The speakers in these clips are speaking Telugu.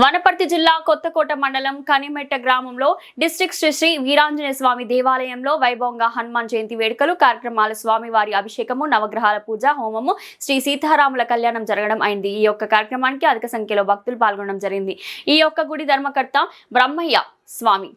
వనపర్తి జిల్లా కొత్తకోట మండలం కనిమెట్ట గ్రామంలో డిస్ట్రిక్ట్ శ్రీ వీరాంజనేయ స్వామి దేవాలయంలో వైభవంగా హనుమాన్ జయంతి వేడుకలు కార్యక్రమాల స్వామివారి అభిషేకము నవగ్రహాల పూజ హోమము శ్రీ సీతారాముల కళ్యాణం జరగడం అయింది। ఈ యొక్క కార్యక్రమానికి అధిక సంఖ్యలో భక్తులు పాల్గొనడం జరిగింది। ఈ యొక్క గుడి ధర్మకర్త బ్రహ్మయ్య స్వామి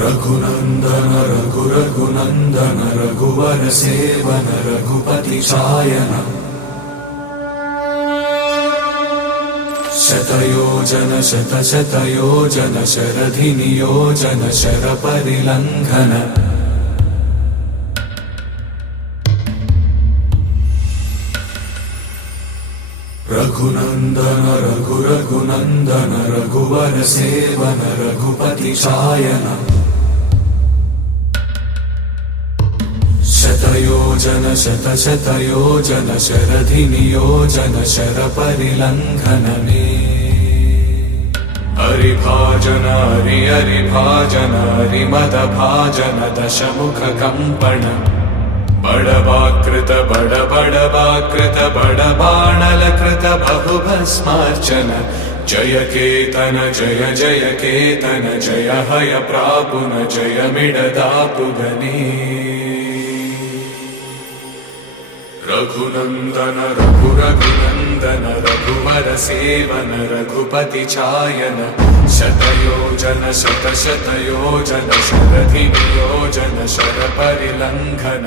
रघुनंदन रघुनंदन रघुवर सेवन रघुपति चायन शतयोजन शतशतयोजन शरधि नियोजन शर परिलंघन रघुनंदन रघुनंदन रघुवर सेवन रघुपति चायन शतयोजन शतशतयोजन शरधि नियोजन शर परिलंघनने हरिभाजन हरि हरिभाजन हरिमदभाजन दशमुख कंपन बड़वाकृत बड़बाणल कृत बहुभस्मार्चन जय केतन जय जय केतन जय हय प्रापुन जय मिडदापुगने रघुनंदन रघुनंदन रघुवर सेवन रघुपति चायन शतयोजन शतशतयोजन शरधि नियोजन शर परिलंघन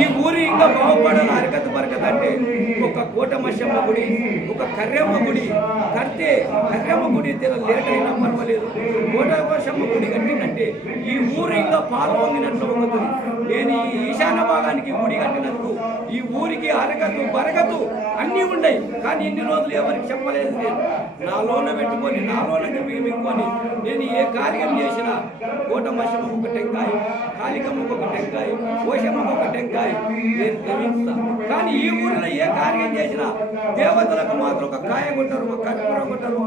ఈ ఊరి ఇంకా బాగుపడాలి హరకత్ బరకత్ అంటే ఒక కోటమశమ్మ గుడి ఒక కర్రమ్మ గుడి కడితే కర్రమ్మ గుడి లేట్ అయినా పర్వాలేదు కోటమశమ్మ గుడి కట్టిందంటే ఈ ఊరు ఇంకా పాల్గొంగినట్లు ఉంటుంది। నేను ఈ ఈశాన్య భాగానికి గుడి కట్టినందుకు ఈ ఊరికి హరకతు బరకతు అన్నీ ఉన్నాయి, కానీ ఇన్ని రోజులు ఎవరికి చెప్పలేదు। నేను నాలోన పెట్టుకొని నాలోన మిక్కుని నేను ఏ కార్యం చేసినా కోటమశమ్మకు ఒక టెంకాయ కాళికమ్మకు ఒక టెంకాయ కోశమ్మకు ఒక టెంకాయ నేను గ్రహిస్తా। కానీ ఈ ఊరిలో ఏ కార్యం చేసినా దేవతలకు మాత్రం ఒక కాయ కొట్టారు ఒక కర్పూరం కొట్టారు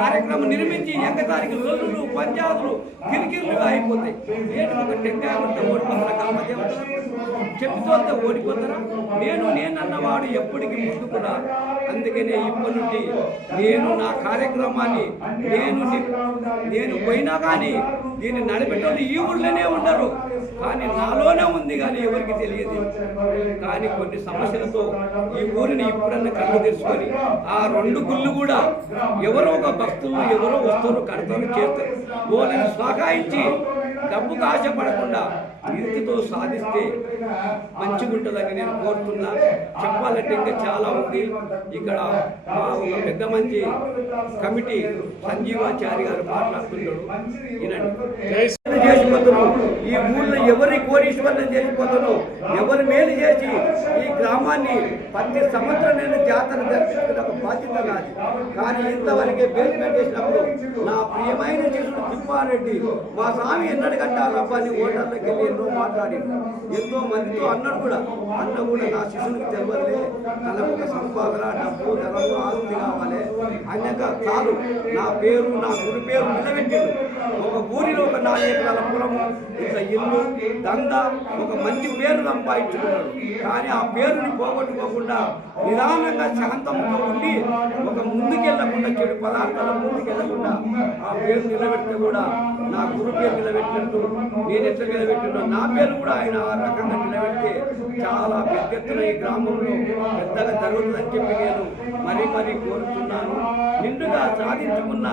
కార్యక్రమం నిర్మించి ఎంగతారికి లొల్లులు పంచాదులు కిరికిరులుగా అయిపోతాయి। ఏంటి ఒక టెంకాయ కొట్టే ఓడిపోతారా కామ దేవతలు చెప్పితోతే ఓడిపోతారా? నేనన్నవాడు ఎప్పటికీ ముందుకున్నా। అందుకనే ఇప్పటి నుండి నేను నా కార్యక్రమాన్ని నేను పోయినా కానీ దీన్ని నడిపేటోళ్ళు ఈ ఊళ్ళోనే ఉండరు, కానీ నాలోనే ఉంది కానీ ఎవరికి తెలియదు. కానీ కొన్ని సమస్యలతో ఈ ఊరిని ఇప్పుడన్నా కళ్ళు తెరుచుకొని ఆ 2 గుళ్ళు కూడా ఎవరో ఒక భక్తులు ఎవరో వస్తారు, కడతారు, చేస్తారు. వాళ్ళని స్వహాయించి డబ్బుకు ఆశపడకుండా ఇంటితో సాధిస్తే మంచిగా ఉంటుందని నేను కోరుతున్నా. చెప్పాలంటే ఇంకా చాలా ఉంది. ఇక్కడ మా ఒక పెద్ద మంచి కమిటీ సంజీవాచారి గారు మాట్లాడుతున్నాడు. చేసిపోతున్నాం ఈ ఊళ్ళో ఎవరి కోరీశ్వరులను చేసిపోతున్నాం, ఎవరి మేలు చేసి ఈ గ్రామాన్ని ప్రతి సంవత్సరం నేను జాతర జరిపించుకునే ఒక బాధ్యత నాది. కానీ ఇంతవరకే బేస్మెంట్ చేసినప్పుడు నా ప్రియమైన శిశుడు తిప్పారెడ్డి మా స్వామి ఎన్నడు కట్టాలబ్బా అని ఓటర్లకు వెళ్ళి ఎన్నో మాట్లాడి ఎంతో మందితో అన్నాడు కూడా. అన్న కూడా నా శిశునికి తెలియదులే, తనకు ఒక సంపాదన డబ్బు ధనము ఆస్తి కావాలి అన్నక కాదు, నా పేరు నా గురి పేరు నిలబెట్టిండు. ఒక ఊరిలో ఒక 4 ఎకరాల పొలము, ఒక ఇల్లు, దంద, ఒక మంచి పేరు సంపాదించుకున్నాడు. కానీ ఆ పేరుని పోగొట్టుకోకుండా నిదానంగా శాంతంతో ఉండి ఒక ముందుకెళ్లకుండా చెడు పదార్థాల ముందుకెళ్లకుండా ఆ పేరు నిలబెడితే కూడా నా గురు పేరు నిలబెట్టినట్టు నేను ఎట్లా నిలబెట్టినా నా పేరు కూడా ఆయన ఆ రకంగా నిలబెడితే చాలా పెద్ద ఎత్తున ఈ గ్రామంలో పెద్దగా జరుగుతుందని చెప్పి నేను మరీ కోరుతున్నాను. నిండుగా సాధించుకున్న